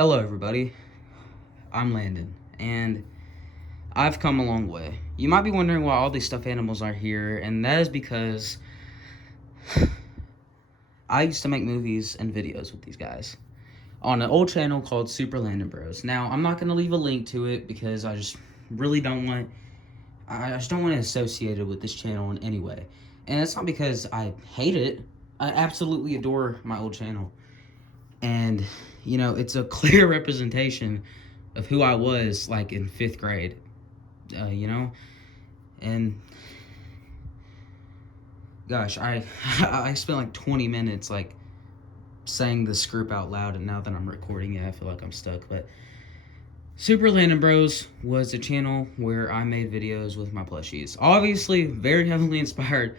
Hello, everybody. I'm Landon, and I've come a long way. You might be wondering why all these stuffed animals are here, and that is because I used to make movies and videos with these guys on an old channel called Super Landon Bros. Now, I'm not going to leave a link to it because I just really don't want. I just don't want to associate it with this channel in any way. And it's not because I hate it. I absolutely adore my old channel. And, it's a clear representation of who I was, like, in 5th grade, And, gosh, I I spent, like, 20 minutes, like, saying the script out loud, and now that I'm recording it, I feel like I'm stuck, but Super Landon Bros was a channel where I made videos with my plushies. Obviously, very heavily inspired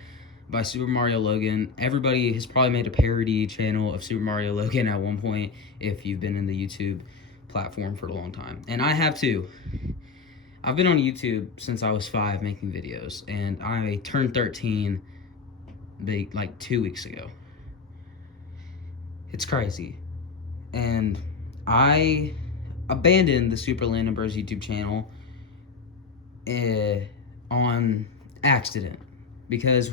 by Super Mario Logan. Everybody has probably made a parody channel of Super Mario Logan at one point if you've been in the YouTube platform for a long time. And I have too. I've been on YouTube since I was 5 making videos, and I turned 13 like 2 weeks ago. It's crazy. And I abandoned the Super Landon Bros YouTube channel on accident because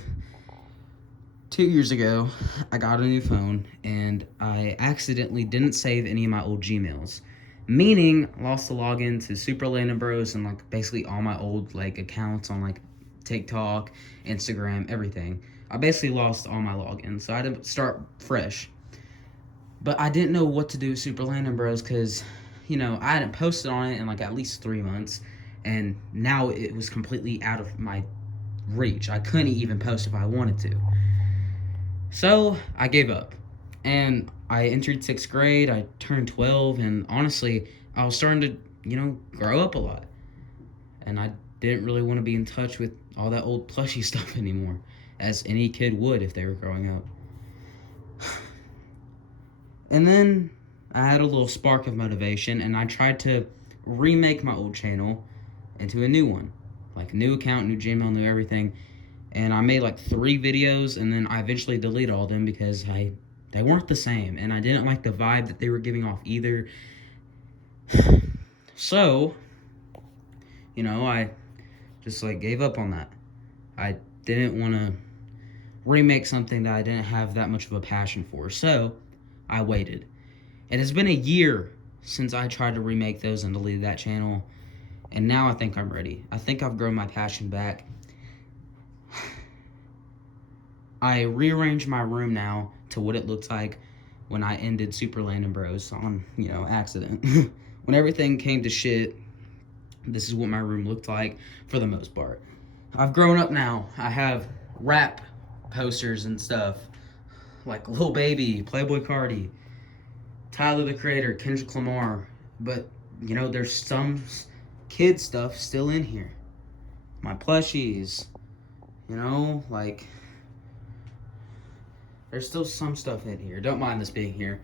2 years ago I got a new phone and I accidentally didn't save any of my old Gmails, meaning lost the login to Super Landon Bros and like basically all my old like accounts on like TikTok, Instagram, everything. I basically lost all my logins, so I had to start fresh. But I didn't know what to do with Super Landon Bros because, I hadn't posted on it in like at least 3 months, and now it was completely out of my reach. I couldn't even post if I wanted to. So I gave up, and I entered 6th grade. I turned 12, and honestly, I was starting to, grow up a lot, and I didn't really want to be in touch with all that old plushy stuff anymore, as any kid would if they were growing up. And then I had a little spark of motivation, and I tried to remake my old channel into a new one. Like, new account, new Gmail, new everything. And I made like 3 videos, and then I eventually deleted all of them because they weren't the same, and I didn't like the vibe that they were giving off either. So, I just like gave up on that. I didn't want to remake something that I didn't have that much of a passion for. So, I waited. It has been a year since I tried to remake those and deleted that channel, and now I think I'm ready. I think I've grown my passion back. I rearranged my room now to what it looked like when I ended Super Landon Bros on, accident. When everything came to shit, this is what my room looked like for the most part. I've grown up now. I have rap posters and stuff like Lil Baby, Playboy Cardi, Tyler the Creator, Kendrick Lamar, but there's some kid stuff still in here. My plushies, like there's still some stuff in here. Don't mind this being here.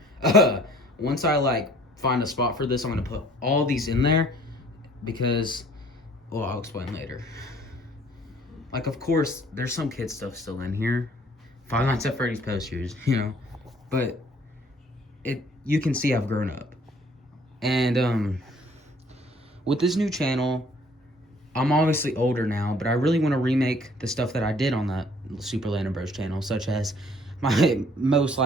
Once I find a spot for this, I'm gonna put all these in there because, well, I'll explain later. Like, of course, there's some kid stuff still in here. Five Nights at Freddy's posters, but you can see I've grown up. And with this new channel, I'm obviously older now, but I really want to remake the stuff that I did on that Super Landon Bros channel, such as my most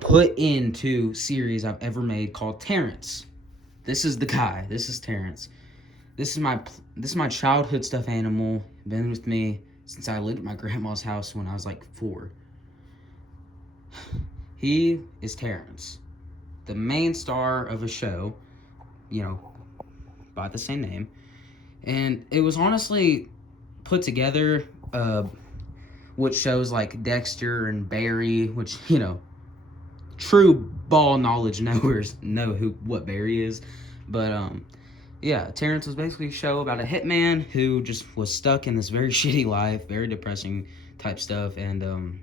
put into series I've ever made called Terrence. This is the guy. This is Terrence. This is my childhood stuffed animal. Been with me since I lived at my grandma's house when I was like 4. He is Terrence, the main star of a show, by the same name. And it was honestly put together, which shows like Dexter and Barry, which, true ball knowledge knowers know what Barry is. But, yeah, Terrence was basically a show about a hitman who just was stuck in this very shitty life, very depressing type stuff, and,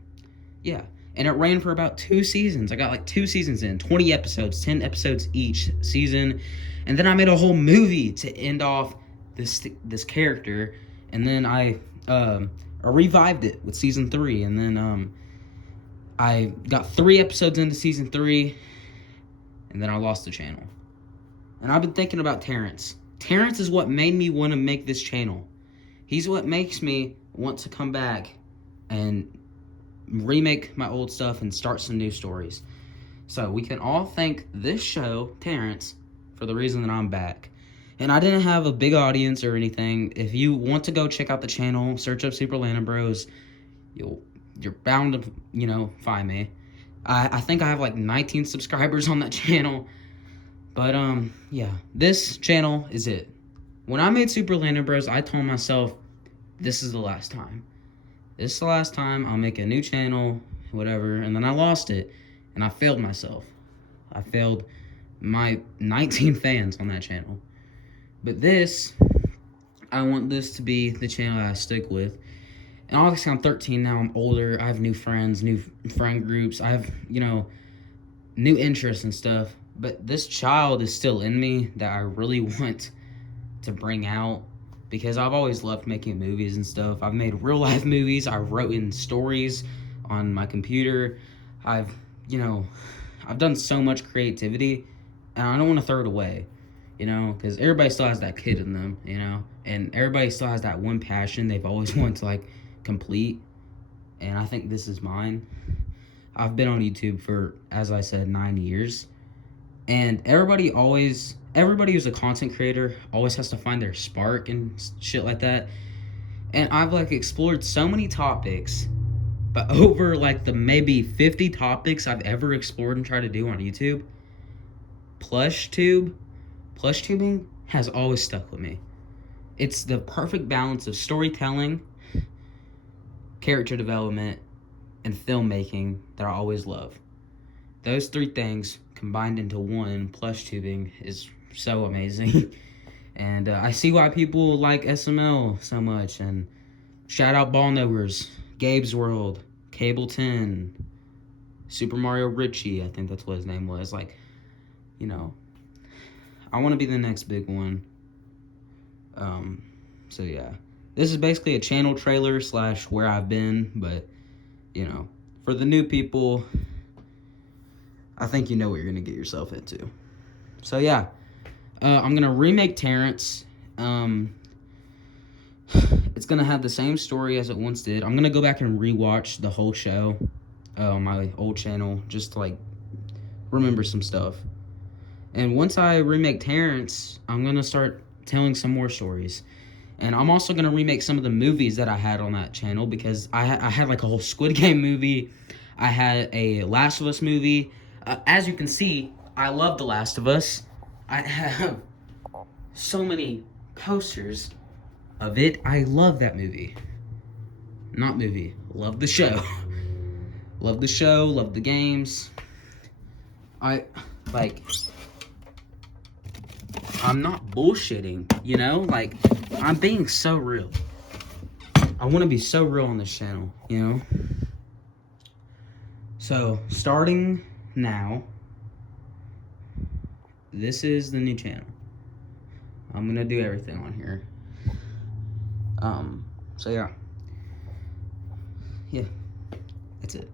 yeah. And it ran for about 2 seasons. I got like 2 seasons in, 20 episodes, 10 episodes each season, and then I made a whole movie to end off this character, and then I revived it with season 3, and then I got 3 episodes into season 3, and then I lost the channel. And I've been thinking about Terrence. Terrence is what made me want to make this channel. He's what makes me want to come back and remake my old stuff and start some new stories. So we can all thank this show, Terrence, for the reason that I'm back. And I didn't have a big audience or anything. If you want to go check out the channel, search up Super Landon Bros, you're bound to, find me. I think I have like 19 subscribers on that channel. But, yeah, this channel is it. When I made Super Landon Bros, I told myself, this is the last time. This is the last time. I'll make a new channel, whatever. And then I lost it, and I failed myself. I failed my 19 fans on that channel. But this, I want this to be the channel I stick with. And obviously I'm 13 now, I'm older, I have new friends, new friend groups, I have, new interests and stuff. But this child is still in me that I really want to bring out, because I've always loved making movies and stuff. I've made real life movies, I've written stories on my computer, I've done so much creativity, and I don't want to throw it away, because everybody still has that kid in them, and everybody still has that one passion they've always wanted to, complete, and I think this is mine. I've been on YouTube for, as I said, 9 years, and everybody who's a content creator always has to find their spark and shit like that, and I've, explored so many topics, but over, the maybe 50 topics I've ever explored and tried to do on YouTube, plush tubing has always stuck with me. It's the perfect balance of storytelling, character development, and filmmaking that I always love. Those three things combined into one, plush tubing, is so amazing. And I see why people like SML so much. And shout out Ball Knowers, Gabe's World, Cable 10, Super Mario Richie, I think that's what his name was. I want to be the next big one. So yeah. This is basically a channel trailer / where I've been, but, for the new people, I think you know what you're going to get yourself into. So, yeah, I'm going to remake Terrence. It's going to have the same story as it once did. I'm going to go back and rewatch the whole show on my old channel, just to, remember some stuff. And once I remake Terrence, I'm going to start telling some more stories. And I'm also going to remake some of the movies that I had on that channel, because I had a whole Squid Game movie. I had a Last of Us movie. As you can see, I love The Last of Us. I have so many posters of it. I love that movie. Not movie. Love the show. Love the show. Love the games. I'm not bullshitting, I'm being so real. I want to be so real on this channel, So, starting now, this is the new channel. I'm going to do everything on here. So yeah. Yeah, that's it.